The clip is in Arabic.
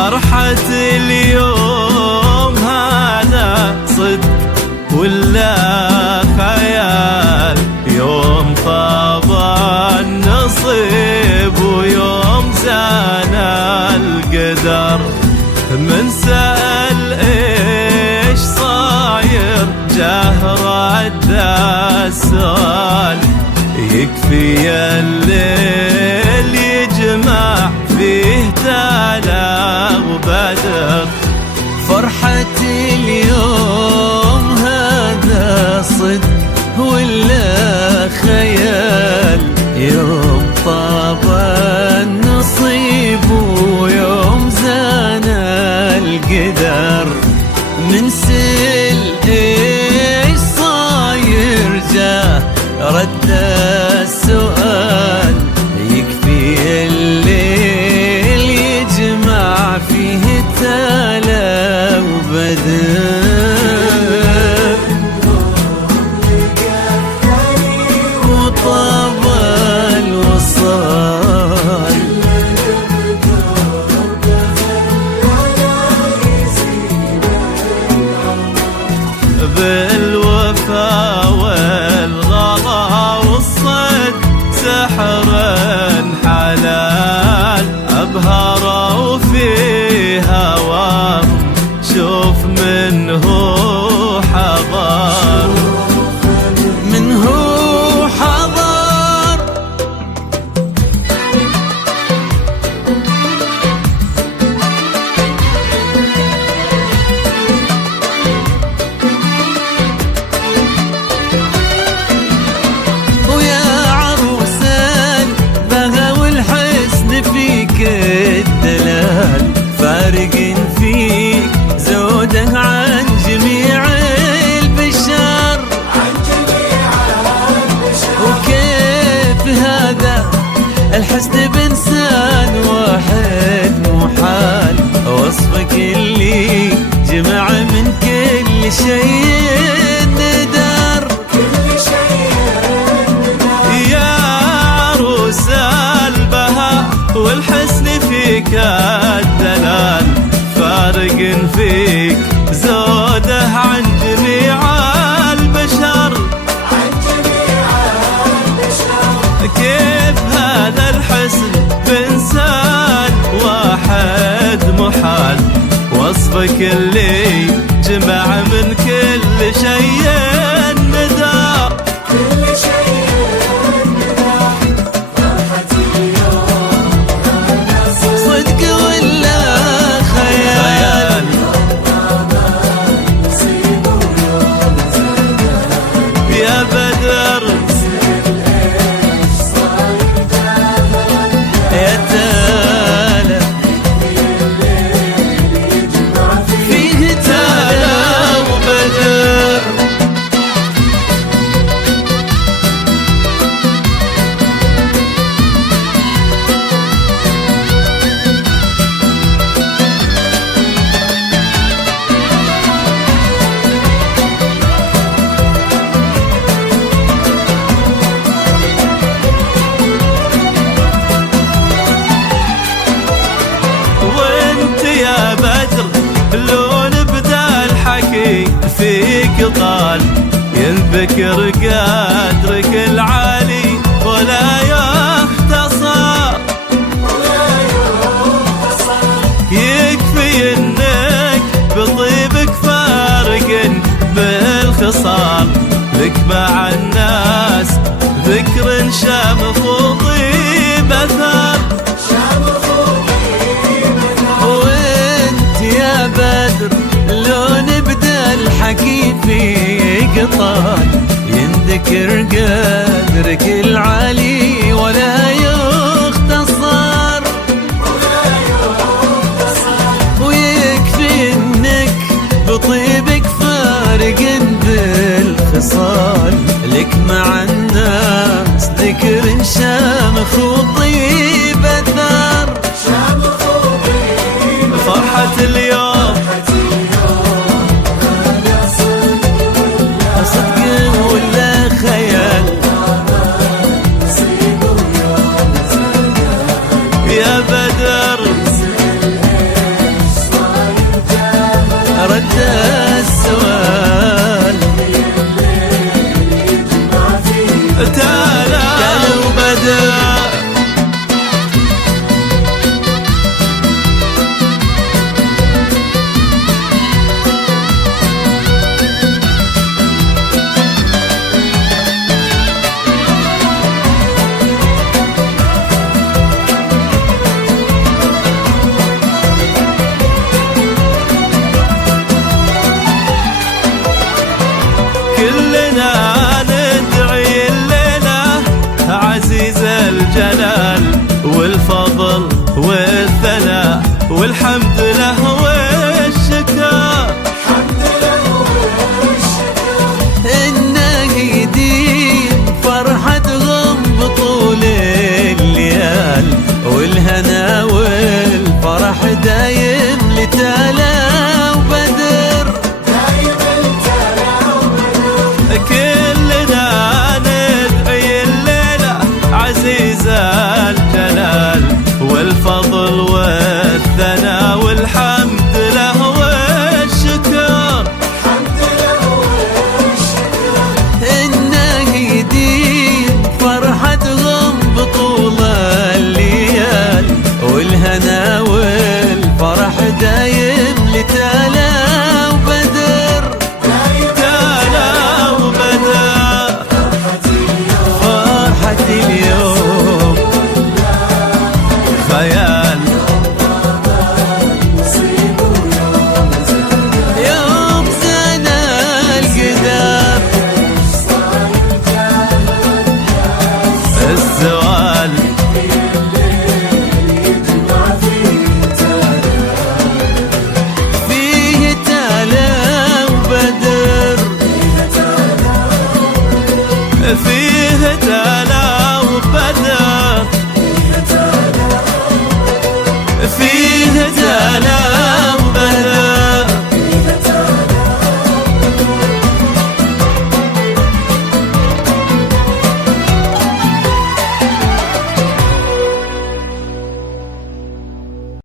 فرحة اليوم هذا صدق ولا خيال؟ يوم طاب النصيب ويوم زان القدر. من سأل ايش صاير جاه رد السؤال. يكفي الليل يجمع فيه تالا وبدر. فرحة اليوم هذا صدق ولا خيال؟ يوم طاب النصيب ويوم زان القدر. من سل ايش صاير جاه رد السؤال. يكفي الليل يجمع فيه تالا وبدر. وطاب الوصال بالوفا والغلا والصد. سحر حلال أبهر وفي هواه. شوف منه حضر منه حضر. ويا عروسان بها والحسن فيك الدلال. فارق فيك زوده عن جميع البشر. وكيف هذا الحسن بإنسان واحد محال؟ وصفك اللي جمع من كل شيء ندر. يا عروس البهاء والحسن فيك الدلال. فارق فيك زوده عن جميع البشر. كيف هذا الحسن بإنسان واحد محال؟ وصفك اللي جمع من كل شيء ندى. صدق ولا خيال؟ يا بدر يا تالا فيه تالا وبدر. لون بدا الحكي فيك طال. ينذكر قدرك العالي ولا يختصر. يكفي انك بطيبك فارق بالخصال. لك مع الناس ذكر شامخ وطيب اثر. يا بدر لون بدا الحكي فيك طال. ينذكر قدرك العالي